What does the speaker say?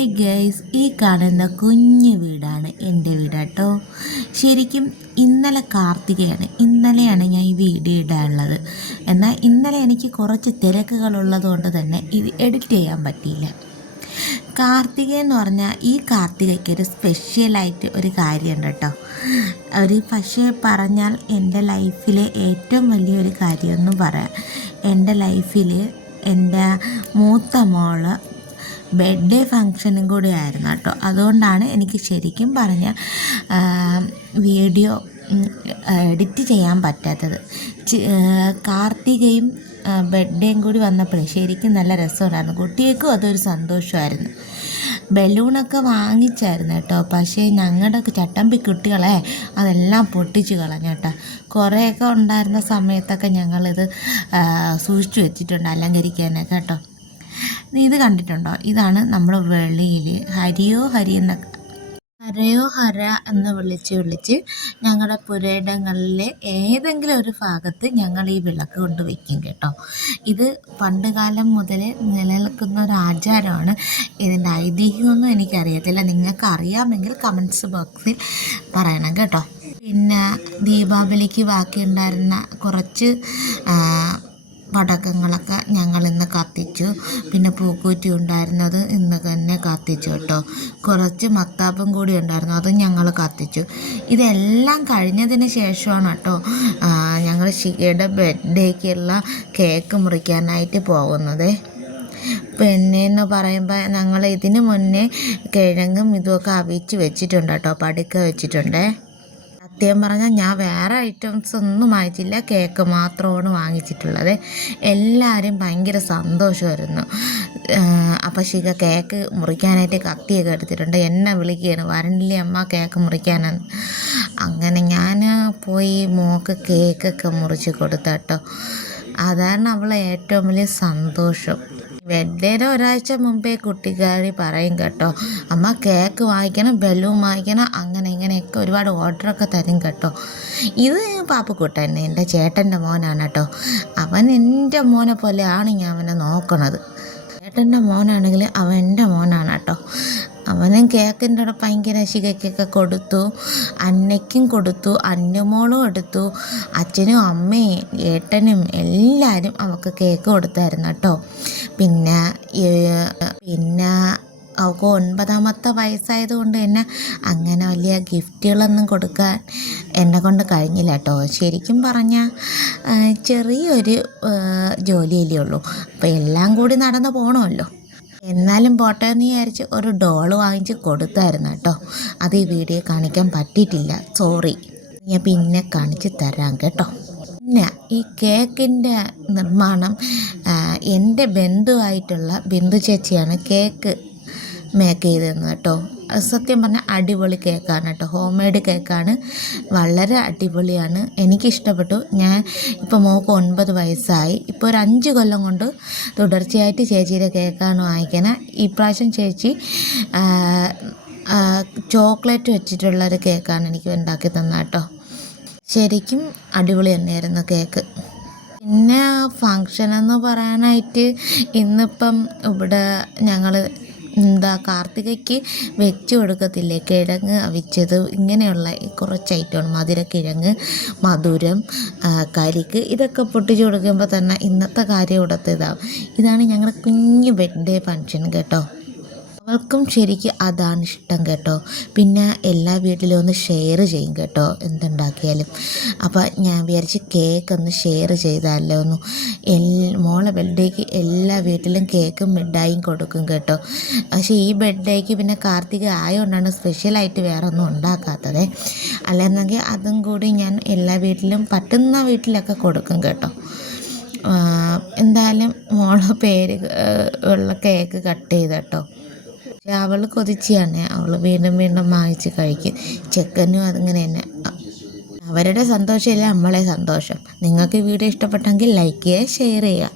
Hi guys, ഈ കാണുന്ന കുഞ്ഞു വീടാണ് എൻ്റെ വീട് കേട്ടോ. ശരിക്കും ഇന്നലെ കാർത്തികയാണ്. ഇന്നലെയാണ് ഞാൻ ഈ വീഡിയോ ഇടാനുള്ളത്. എന്നാൽ ഇന്നലെ എനിക്ക് കുറച്ച് തിരക്കുകളുള്ളത് കൊണ്ട് തന്നെ ഇത് എഡിറ്റ് ചെയ്യാൻ പറ്റിയില്ല. കാർത്തിക എന്ന് പറഞ്ഞാൽ ഈ കാർത്തികയ്ക്ക് ഒരു സ്പെഷ്യലായിട്ട് ഒരു കാര്യമുണ്ട് കേട്ടോ. പക്ഷേ പറഞ്ഞാൽ എൻ്റെ ലൈഫിലെ ഏറ്റവും വലിയൊരു കാര്യമെന്നും പറയാം. എൻ്റെ ലൈഫിൽ എൻ്റെ മൂത്ത മോള് ബർത്ത്ഡേ ഫങ്ഷനും കൂടി ആയിരുന്നു കേട്ടോ. അതുകൊണ്ടാണ് എനിക്ക് ശരിക്കും പറഞ്ഞാൽ വീഡിയോ എഡിറ്റ് ചെയ്യാൻ പറ്റാത്തത്. കാർത്തികയും ബർത്ത്ഡേയും കൂടി വന്നപ്പോഴേ ശരിക്കും നല്ല രസമുണ്ടായിരുന്നു. കുട്ടികൾക്കും അതൊരു സന്തോഷമായിരുന്നു. ബലൂണൊക്കെ വാങ്ങിച്ചായിരുന്നു കേട്ടോ. പക്ഷേ ഞങ്ങളുടെ ചട്ടമ്പി കുട്ടികളെ അതെല്ലാം പൊട്ടിച്ച് കളഞ്ഞു കേട്ടോ. കുറേയൊക്കെ ഉണ്ടായിരുന്ന സമയത്തൊക്കെ ഞങ്ങളിത് സൂക്ഷിച്ചു വെച്ചിട്ടുണ്ട് അലങ്കരിക്കാനൊക്കെ കേട്ടോ. ഇത് കണ്ടിട്ടുണ്ടോ? ഇതാണ് നമ്മൾ വെളിയിൽ ഹരയോ ഹര എന്ന് വിളിച്ച് ഞങ്ങളുടെ പുരയിടങ്ങളിലെ ഏതെങ്കിലും ഒരു ഭാഗത്ത് ഞങ്ങൾ ഈ വിളക്ക് കൊണ്ട് വയ്ക്കും കേട്ടോ. ഇത് പണ്ട് കാലം മുതലേ നിലനിൽക്കുന്ന ഒരു ആചാരമാണ്. ഇതിൻ്റെ ഐതിഹ്യമൊന്നും എനിക്കറിയത്തില്ല. നിങ്ങൾക്ക് അറിയാമെങ്കിൽ കമൻറ്റ്സ് ബോക്സിൽ പറയണം കേട്ടോ. പിന്നെ ദീപാവലിക്ക് ബാക്കിയുണ്ടായിരുന്ന കുറച്ച് പടക്കങ്ങളൊക്കെ ഞങ്ങൾ ഇന്ന് കത്തിച്ചു. പിന്നെ പൂക്കൂറ്റി ഉണ്ടായിരുന്നത് ഇന്ന് തന്നെ കത്തിച്ചു കേട്ടോ. കുറച്ച് മത്താപ്പും കൂടി ഉണ്ടായിരുന്നു, അതും ഞങ്ങൾ കത്തിച്ചു. ഇതെല്ലാം കഴിഞ്ഞതിന് ശേഷമാണ് കേട്ടോ ഞങ്ങൾ ഷികയുടെ ബർത്ത്ഡേക്കുള്ള കേക്ക് മുറിക്കാനായിട്ട് പോകുന്നത്. പിന്നെയെന്ന് പറയുമ്പോൾ ഞങ്ങൾ ഇതിന് മുന്നേ കിഴങ്ങും ഇതുമൊക്കെ അവിച്ച് വെച്ചിട്ടുണ്ട് കേട്ടോ, പടുക്ക വെച്ചിട്ടുണ്ട്. സത്യം പറഞ്ഞാൽ ഞാൻ വേറെ ഐറ്റംസ് ഒന്നും വാങ്ങിച്ചില്ല, കേക്ക് മാത്രമാണ് വാങ്ങിച്ചിട്ടുള്ളത്. എല്ലാവരും ഭയങ്കര സന്തോഷമായിരുന്നു. അപ്പോൾ ശിഖ കേക്ക് മുറിക്കാനായിട്ട് കത്തിയൊക്കെ എടുത്തിട്ടുണ്ട്. എന്നെ വിളിക്കുകയാണ്, വരണില്ലേ അമ്മ കേക്ക് മുറിക്കാനെന്ന്. അങ്ങനെ ഞാൻ പോയി മോക്ക് കേക്കൊക്കെ മുറിച്ച് കൊടുത്തട്ടോ. അതാണ് അവളെ ഏറ്റവും വലിയ സന്തോഷം. ബർത്ത്ഡേയുടെ ഒരാഴ്ച മുമ്പേ കുട്ടിക്കാരി പറയും കേട്ടോ, അമ്മ കേക്ക് വാങ്ങിക്കണം, ബലൂൺ വാങ്ങിക്കണം, അങ്ങനെ ഇങ്ങനെയൊക്കെ ഒരുപാട് ഓർഡറൊക്കെ തരും കേട്ടോ. ഇത് പാപ്പുക്കുട്ടൻ എൻ്റെ ചേട്ടൻ്റെ മോനാണ് കേട്ടോ. അവൻ എൻ്റെ മോനെ പോലെയാണ് ഞാൻ അവനെ നോക്കണത്. ചേട്ടൻ്റെ മോനാണെങ്കിൽ അവൻ എൻ്റെ മോനാണ് കേട്ടോ. അവനും കേക്കിൻ്റെ കൂടെ ഭയങ്കര ശിഖയ്ക്കൊക്കെ കൊടുത്തു, അന്നയ്ക്കും കൊടുത്തു, അന്നമോളും എടുത്തു, അച്ഛനും അമ്മയും ഏട്ടനും എല്ലാവരും അവൾക്ക് കേക്ക് കൊടുത്തായിരുന്നു കേട്ടോ. പിന്നെ അവൾക്ക് 9ാമത്തെ വയസ്സായതുകൊണ്ട് തന്നെ അങ്ങനെ വലിയ ഗിഫ്റ്റുകളൊന്നും കൊടുക്കാൻ എന്നെ കൊണ്ട് കഴിഞ്ഞില്ല കേട്ടോ. ശരിക്കും പറഞ്ഞാൽ ചെറിയൊരു ജോലിയല്ലേ ഉള്ളൂ. അപ്പോൾ എല്ലാം കൂടി നടന്നു പോകണമല്ലോ. എന്നാലും പോട്ടെ എന്ന് വിചാരിച്ച് ഒരു ഡോള് വാങ്ങിച്ച് കൊടുത്തായിരുന്നു കേട്ടോ. അത് ഈ വീഡിയോ കാണിക്കാൻ പറ്റിയിട്ടില്ല, സോറി. ഞാൻ പിന്നെ കാണിച്ച് തരാം കേട്ടോ. പിന്നെ ഈ കേക്കിൻ്റെ നിർമ്മാണം എൻ്റെ ബന്ധുവായിട്ടുള്ള ബിന്ദു ചേച്ചിയാണ് കേക്ക് മേക്ക് ചെയ്തതെന്ന് കേട്ടോ. സത്യം പറഞ്ഞാൽ അടിപൊളി കേക്കാണ് കേട്ടോ. ഹോം മെയ്ഡ് കേക്കാണ്, വളരെ അടിപൊളിയാണ്, എനിക്കിഷ്ടപ്പെട്ടു. ഞാൻ ഇപ്പോൾ മോൾക്ക് 9 വയസ്സായി. ഇപ്പോൾ ഒരു 5 കൊല്ലം കൊണ്ട് തുടർച്ചയായിട്ട് ചേച്ചിയുടെ കേക്കാണ് വാങ്ങിക്കണേ. ഇപ്രാവശ്യം ചേച്ചി ചോക്ലേറ്റ് വെച്ചിട്ടുള്ളൊരു കേക്കാണ് എനിക്ക് ഉണ്ടാക്കി തന്നത് കേട്ടോ. ശരിക്കും അടിപൊളി തന്നെയായിരുന്നു കേക്ക്. പിന്നെ ഫങ്ഷൻ എന്ന് പറയാനായിട്ട് ഇന്നിപ്പം ഇവിടെ ഞങ്ങൾ കാർത്തികയ്ക്ക് വെച്ച് കൊടുക്കത്തില്ലേ, കിഴങ്ങ് അവിച്ചത്, ഇങ്ങനെയുള്ള കുറച്ച് ഐറ്റമാണ്. മധുരക്കിഴങ്ങ്, മധുരം, കരിക്ക്, ഇതൊക്കെ പൊട്ടിച്ച് കൊടുക്കുമ്പോൾ തന്നെ ഇന്നത്തെ കാര്യം ഇവിടുത്തെ ഇതാണ് ഞങ്ങളുടെ കുഞ്ഞു ബർത്ത്ഡേ ഫങ്ഷൻ കേട്ടോ. അവൾക്കും ശരിക്കും അതാണ് ഇഷ്ടം കേട്ടോ. പിന്നെ എല്ലാ വീട്ടിലും ഒന്ന് ഷെയർ ചെയ്യും കേട്ടോ എന്തുണ്ടാക്കിയാലും. അപ്പോൾ ഞാൻ വിചാരിച്ച് കേക്ക് ഒന്ന് ഷെയർ ചെയ്താലോ ഒന്ന്. മോളെ ബർത്ത്ഡേക്ക് എല്ലാ വീട്ടിലും കേക്കും മിഠായിയും കൊടുക്കും കേട്ടോ. പക്ഷേ ഈ ബർത്ത്ഡേക്ക് പിന്നെ കാർത്തിക ആയതുകൊണ്ടാണ് സ്പെഷ്യലായിട്ട് വേറെ ഒന്നും ഉണ്ടാക്കാത്തത്. അല്ലെന്നെങ്കിൽ അതും കൂടി ഞാൻ എല്ലാ വീട്ടിലും പറ്റുന്ന വീട്ടിലൊക്കെ കൊടുക്കും കേട്ടോ. എന്തായാലും മോളെ പേര് ഉള്ള കേക്ക് കട്ട് ചെയ്ത് കേട്ടോ. പക്ഷെ അവൾ കൊതിച്ചാണ്, അവൾ വീണ്ടും വാങ്ങിച്ച് കഴിക്കും. ചെക്കനും അതിങ്ങനെ തന്നെ. അവരുടെ സന്തോഷമില്ല നമ്മളെ സന്തോഷം. നിങ്ങൾക്ക് വീഡിയോ ഇഷ്ടപ്പെട്ടെങ്കിൽ ലൈക്ക് ചെയ്യുക, ഷെയർ ചെയ്യുക.